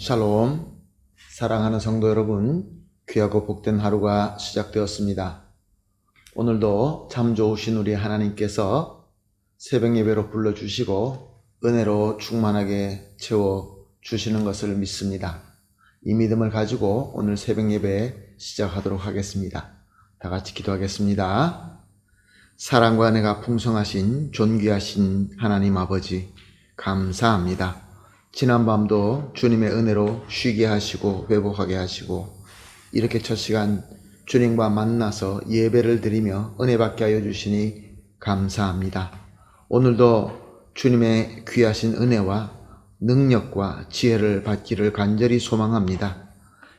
샬롬, 사랑하는 성도 여러분, 귀하고 복된 하루가 시작되었습니다. 오늘도 참 좋으신 우리 하나님께서 새벽 예배로 불러주시고 은혜로 충만하게 채워주시는 것을 믿습니다. 이 믿음을 가지고 오늘 새벽 예배 시작하도록 하겠습니다. 다 같이 기도하겠습니다. 사랑과 은혜가 풍성하신 존귀하신 하나님 아버지, 감사합니다. 지난밤도 주님의 은혜로 쉬게 하시고 회복하게 하시고 이렇게 첫 시간 주님과 만나서 예배를 드리며 은혜 받게 하여 주시니 감사합니다. 오늘도 주님의 귀하신 은혜와 능력과 지혜를 받기를 간절히 소망합니다.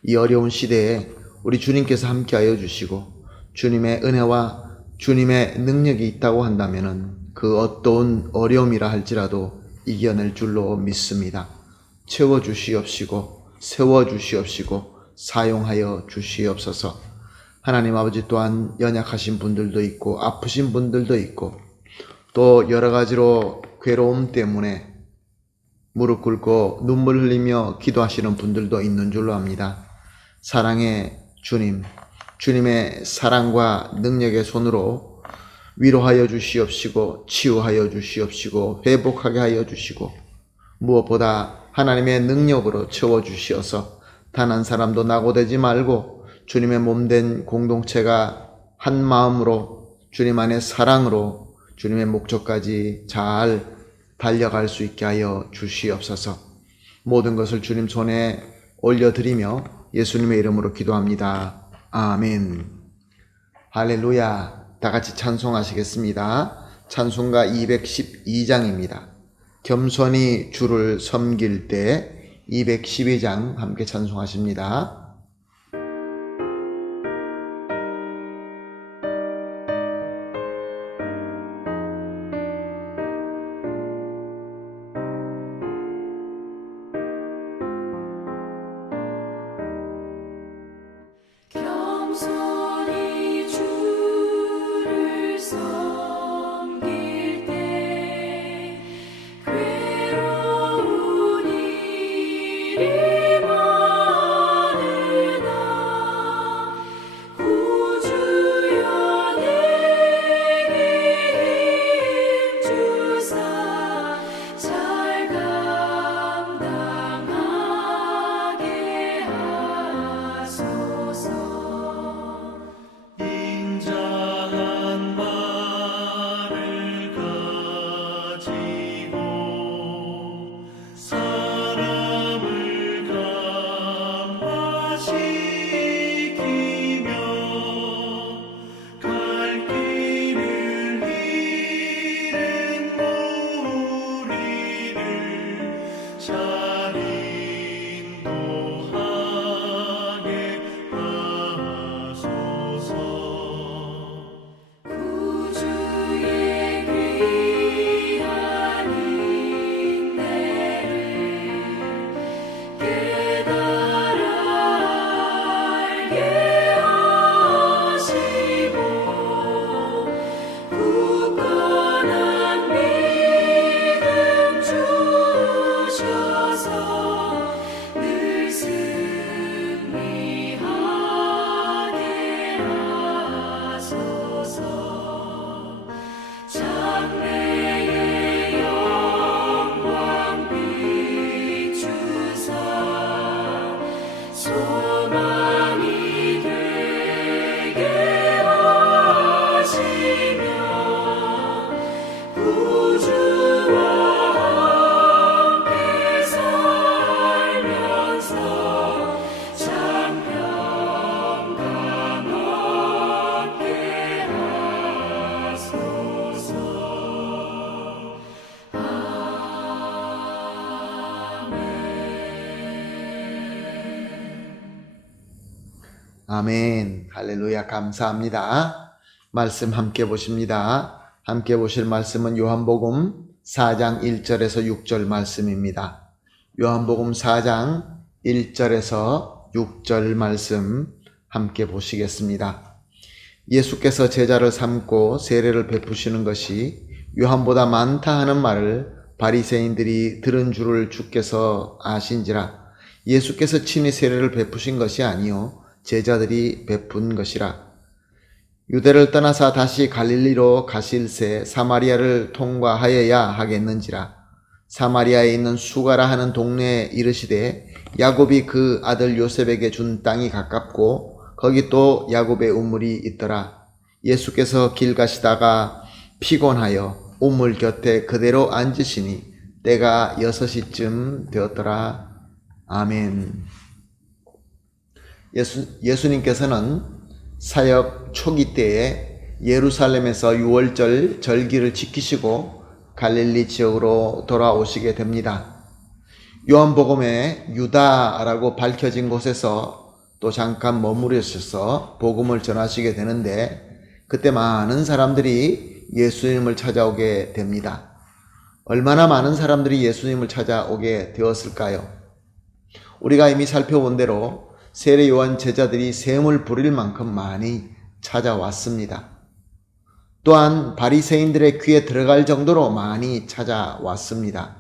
이 어려운 시대에 우리 주님께서 함께 하여 주시고 주님의 은혜와 주님의 능력이 있다고 한다면 그 어떤 어려움이라 할지라도 이겨낼 줄로 믿습니다. 채워주시옵시고 세워주시옵시고 사용하여 주시옵소서. 하나님 아버지, 또한 연약하신 분들도 있고 아프신 분들도 있고 또 여러 가지로 괴로움 때문에 무릎 꿇고 눈물 흘리며 기도하시는 분들도 있는 줄로 압니다. 사랑의 주님, 주님의 사랑과 능력의 손으로 위로하여 주시옵시고 치유하여 주시옵시고 회복하게 하여 주시고 무엇보다 하나님의 능력으로 채워주시어서 단 한 사람도 낙오되지 말고 주님의 몸된 공동체가 한 마음으로 주님 안의 사랑으로 주님의 목적까지 잘 달려갈 수 있게 하여 주시옵소서. 모든 것을 주님 손에 올려드리며 예수님의 이름으로 기도합니다. 아멘. 할렐루야. 다 같이 찬송하시겠습니다. 찬송가 212장입니다. 겸손히 주를 섬길 때 212장 함께 찬송하십니다. 겸손히 주를 섬길 때 괴로운 일이 많으나 구주여 내게 힘 주사 잘 감당하게 하소서. 인자한 말을 가지고 사람을 감화시키며 갈 길을 잃은 무리를 잘 인도하게 하소서. 구주의 귀한 인내를 깨달아 알게 하시고 굳건한 믿음 주셔서 늘 승리하게 하소서. 장래의 영광 비추사 소망이 되게 하시며 구주와 함께 살면서 장평강 얻게 하소서. 아멘. 할렐루야. 감사합니다. 말씀 함께 보십니다. 함께 보실 말씀은 요한복음 4장 1절에서 6절 말씀입니다. 요한복음 4장 1절에서 6절 말씀 함께 보시겠습니다. 예수께서 제자를 삼고 세례를 베푸시는 것이 요한보다 많다 하는 말을 바리새인들이 들은 줄을 주께서 아신지라 예수께서 친히 세례를 베푸신 것이 아니요 제자들이 베푼 것이라. 유대를 떠나사 다시 갈릴리로 가실새 사마리아를 통과하여야 하겠는지라. 사마리아에 있는 수가라 하는 동네에 이르시되 야곱이 그 아들 요셉에게 준 땅이 가깝고 거기 또 야곱의 우물이 있더라. 예수께서 길 가시다가 피곤하여 우물 곁에 그대로 앉으시니 때가 6시쯤 되었더라. 아멘. 예수님께서는 사역 초기 때에 예루살렘에서 유월절 절기를 지키시고 갈릴리 지역으로 돌아오시게 됩니다. 요한복음에 유다라고 밝혀진 곳에서 또 잠깐 머무르셔서 복음을 전하시게 되는데 그때 많은 사람들이 예수님을 찾아오게 됩니다. 얼마나 많은 사람들이 예수님을 찾아오게 되었을까요? 우리가 이미 살펴본 대로 세례 요한 제자들이 셈을 부릴 만큼 많이 찾아왔습니다. 또한 바리새인들의 귀에 들어갈 정도로 많이 찾아왔습니다.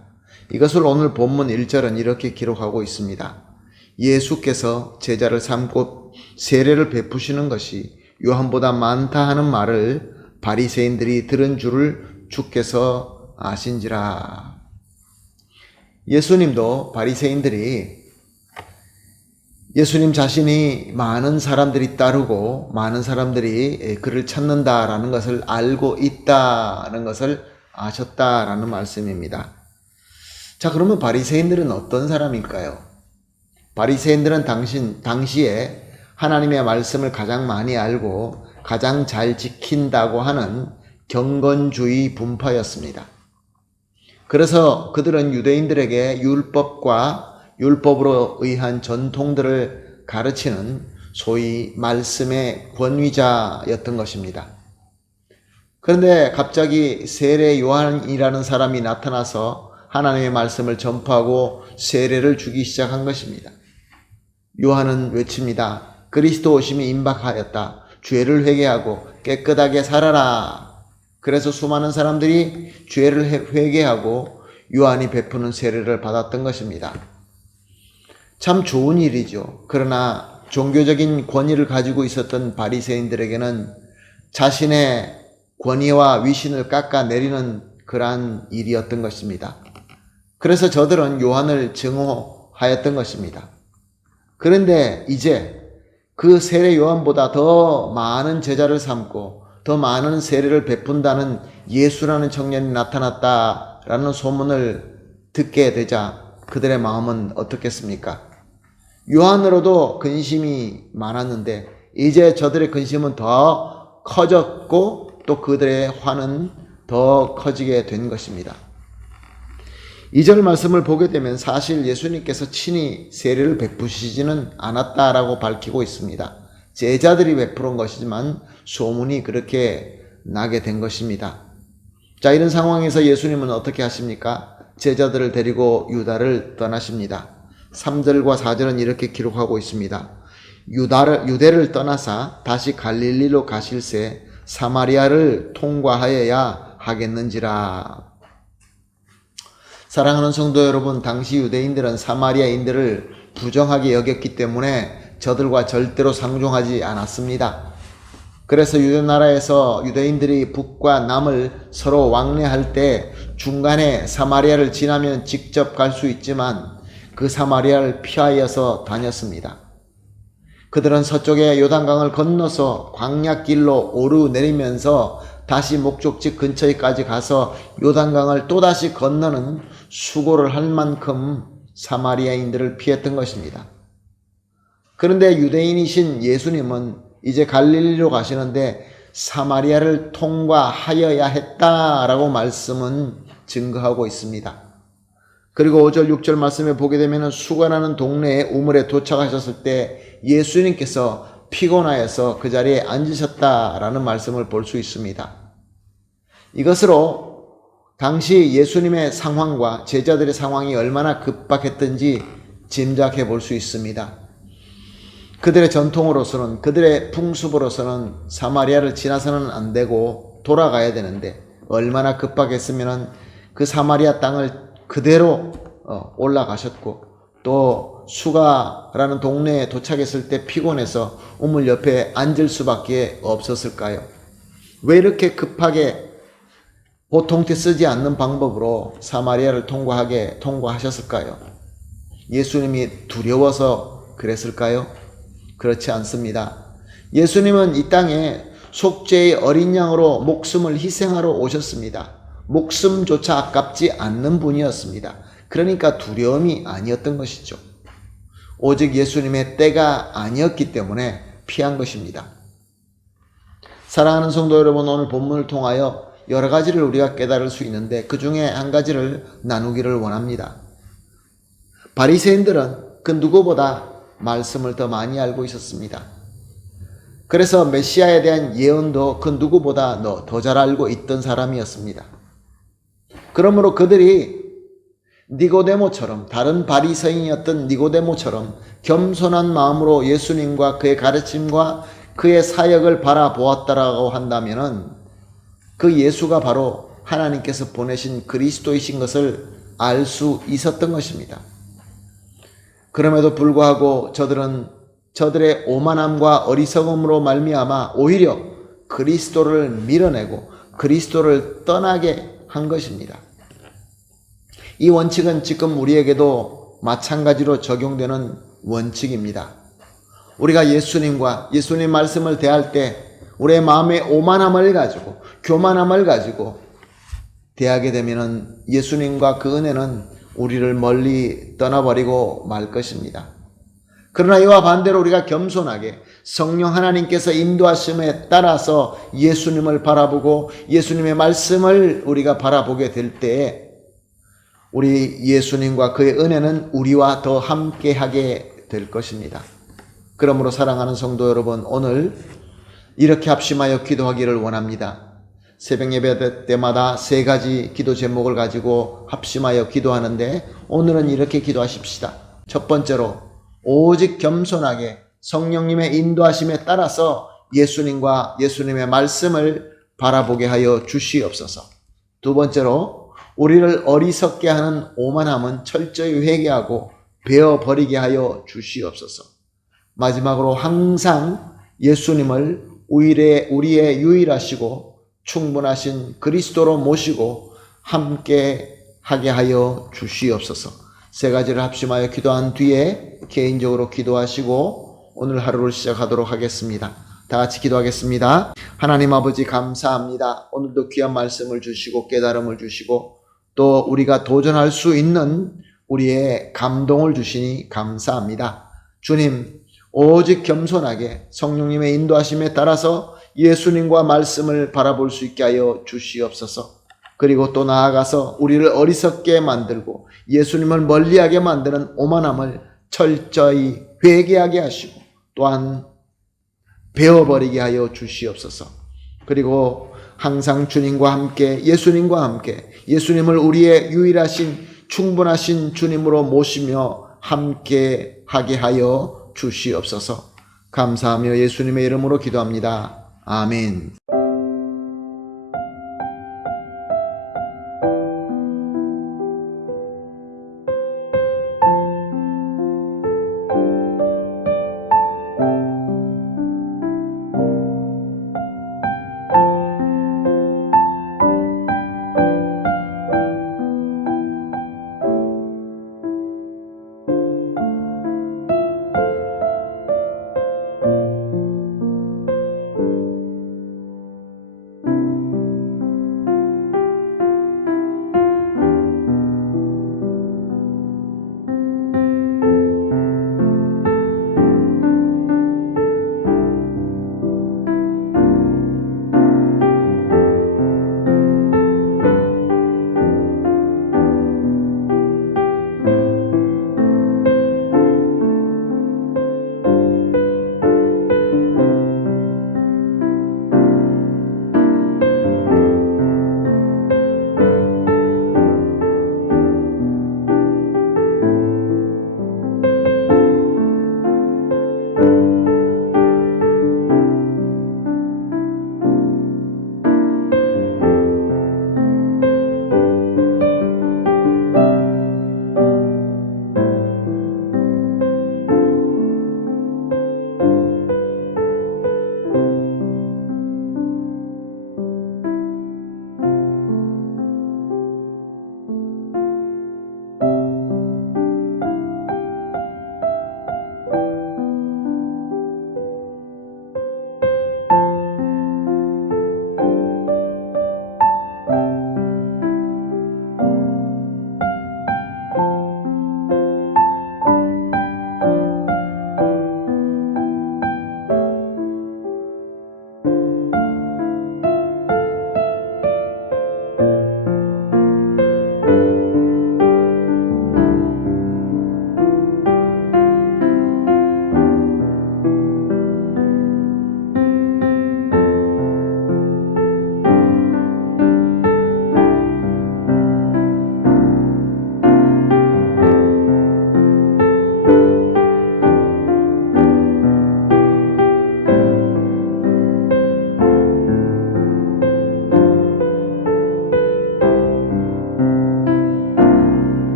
이것을 오늘 본문 1절은 이렇게 기록하고 있습니다. 예수께서 제자를 삼고 세례를 베푸시는 것이 요한보다 많다 하는 말을 바리새인들이 들은 줄을 주께서 아신지라. 예수님도 바리새인들이 예수님 자신이 많은 사람들이 따르고 많은 사람들이 그를 찾는다라는 것을 알고 있다는 것을 아셨다라는 말씀입니다. 자, 그러면 바리새인들은 어떤 사람일까요? 바리새인들은 당시에 하나님의 말씀을 가장 많이 알고 가장 잘 지킨다고 하는 경건주의 분파였습니다. 그래서 그들은 유대인들에게 율법과 율법으로 의한 전통들을 가르치는 소위 말씀의 권위자였던 것입니다. 그런데 갑자기 세례 요한이라는 사람이 나타나서 하나님의 말씀을 전파하고 세례를 주기 시작한 것입니다. 요한은 외칩니다. 그리스도 오심이 임박하였다. 죄를 회개하고 깨끗하게 살아라. 그래서 수많은 사람들이 죄를 회개하고 요한이 베푸는 세례를 받았던 것입니다. 참 좋은 일이죠. 그러나 종교적인 권위를 가지고 있었던 바리새인들에게는 자신의 권위와 위신을 깎아내리는 그러한 일이었던 것입니다. 그래서 저들은 요한을 증오하였던 것입니다. 그런데 이제 그 세례 요한보다 더 많은 제자를 삼고 더 많은 세례를 베푼다는 예수라는 청년이 나타났다라는 소문을 듣게 되자 그들의 마음은 어떻겠습니까? 요한으로도 근심이 많았는데 이제 저들의 근심은 더 커졌고 또 그들의 화는 더 커지게 된 것입니다. 2절 말씀을 보게 되면 사실 예수님께서 친히 세례를 베푸시지는 않았다라고 밝히고 있습니다. 제자들이 베푸는 것이지만 소문이 그렇게 나게 된 것입니다. 자, 이런 상황에서 예수님은 어떻게 하십니까? 제자들을 데리고 유다를 떠나십니다. 3절과 4절은 이렇게 기록하고 있습니다. 유대를 떠나사 다시 갈릴리로 가실새 사마리아를 통과하여야 하겠는지라. 사랑하는 성도 여러분, 당시 유대인들은 사마리아인들을 부정하게 여겼기 때문에 저들과 절대로 상종하지 않았습니다. 그래서 유대나라에서 유대인들이 북과 남을 서로 왕래할 때 중간에 사마리아를 지나면 직접 갈 수 있지만 그 사마리아를 피하여서 다녔습니다. 그들은 서쪽에 요단강을 건너서 광야길로 오르내리면서 다시 목적지 근처에까지 가서 요단강을 또다시 건너는 수고를 할 만큼 사마리아인들을 피했던 것입니다. 그런데 유대인이신 예수님은 이제 갈릴리로 가시는데 사마리아를 통과하여야 했다라고 말씀은 증거하고 있습니다. 그리고 5절 6절 말씀에 보게 되면 수가라는 동네에 우물에 도착하셨을 때 예수님께서 피곤하여서 그 자리에 앉으셨다라는 말씀을 볼 수 있습니다. 이것으로 당시 예수님의 상황과 제자들의 상황이 얼마나 급박했던지 짐작해 볼 수 있습니다. 그들의 전통으로서는, 그들의 풍습으로서는 사마리아를 지나서는 안 되고 돌아가야 되는데 얼마나 급박했으면 그 사마리아 땅을 그대로 올라가셨고 또 수가라는 동네에 도착했을 때 피곤해서 우물 옆에 앉을 수밖에 없었을까요? 왜 이렇게 급하게 보통 때 쓰지 않는 방법으로 사마리아를 통과하셨을까요? 예수님이 두려워서 그랬을까요? 그렇지 않습니다. 예수님은 이 땅에 속죄의 어린 양으로 목숨을 희생하러 오셨습니다. 목숨조차 아깝지 않는 분이었습니다. 그러니까 두려움이 아니었던 것이죠. 오직 예수님의 때가 아니었기 때문에 피한 것입니다. 사랑하는 성도 여러분, 오늘 본문을 통하여 여러 가지를 우리가 깨달을 수 있는데 그 중에 한 가지를 나누기를 원합니다. 바리새인들은 그 누구보다 말씀을 더 많이 알고 있었습니다. 그래서 메시아에 대한 예언도 그 누구보다 더 잘 알고 있던 사람이었습니다. 그러므로 그들이 니고데모처럼, 다른 바리새인이었던 니고데모처럼 겸손한 마음으로 예수님과 그의 가르침과 그의 사역을 바라보았다라고 한다면은 그 예수가 바로 하나님께서 보내신 그리스도이신 것을 알 수 있었던 것입니다. 그럼에도 불구하고 저들의 오만함과 어리석음으로 말미암아 오히려 그리스도를 밀어내고 그리스도를 떠나게 한 것입니다. 이 원칙은 지금 우리에게도 마찬가지로 적용되는 원칙입니다. 우리가 예수님 말씀을 대할 때 우리의 마음의 오만함을 가지고 교만함을 가지고 대하게 되면 예수님과 그 은혜는 우리를 멀리 떠나버리고 말 것입니다. 그러나 이와 반대로 우리가 겸손하게 성령 하나님께서 인도하심에 따라서 예수님을 바라보고 예수님의 말씀을 우리가 바라보게 될 때에 우리 예수님과 그의 은혜는 우리와 더 함께하게 될 것입니다. 그러므로 사랑하는 성도 여러분, 오늘 이렇게 합심하여 기도하기를 원합니다. 새벽 예배 때마다 세 가지 기도 제목을 가지고 합심하여 기도하는데 오늘은 이렇게 기도하십시다. 첫 번째로 오직 겸손하게 성령님의 인도하심에 따라서 예수님과 예수님의 말씀을 바라보게 하여 주시옵소서. 두 번째로 우리를 어리석게 하는 오만함은 철저히 회개하고 베어버리게 하여 주시옵소서. 마지막으로 항상 예수님을 우리의 유일하시고 충분하신 그리스도로 모시고 함께 하게 하여 주시옵소서. 세 가지를 합심하여 기도한 뒤에 개인적으로 기도하시고 오늘 하루를 시작하도록 하겠습니다. 다 같이 기도하겠습니다. 하나님 아버지 감사합니다. 오늘도 귀한 말씀을 주시고 깨달음을 주시고 또 우리가 도전할 수 있는 우리의 감동을 주시니 감사합니다. 주님, 오직 겸손하게 성령님의 인도하심에 따라서 예수님과 말씀을 바라볼 수 있게 하여 주시옵소서. 그리고 또 나아가서 우리를 어리석게 만들고 예수님을 멀리하게 만드는 오만함을 철저히 회개하게 하시고 또한 베어버리게 하여 주시옵소서. 그리고 항상 주님과 함께 예수님과 함께 예수님을 우리의 유일하신 충분하신 주님으로 모시며 함께 하게 하여 주시옵소서. 감사하며 예수님의 이름으로 기도합니다. 아멘.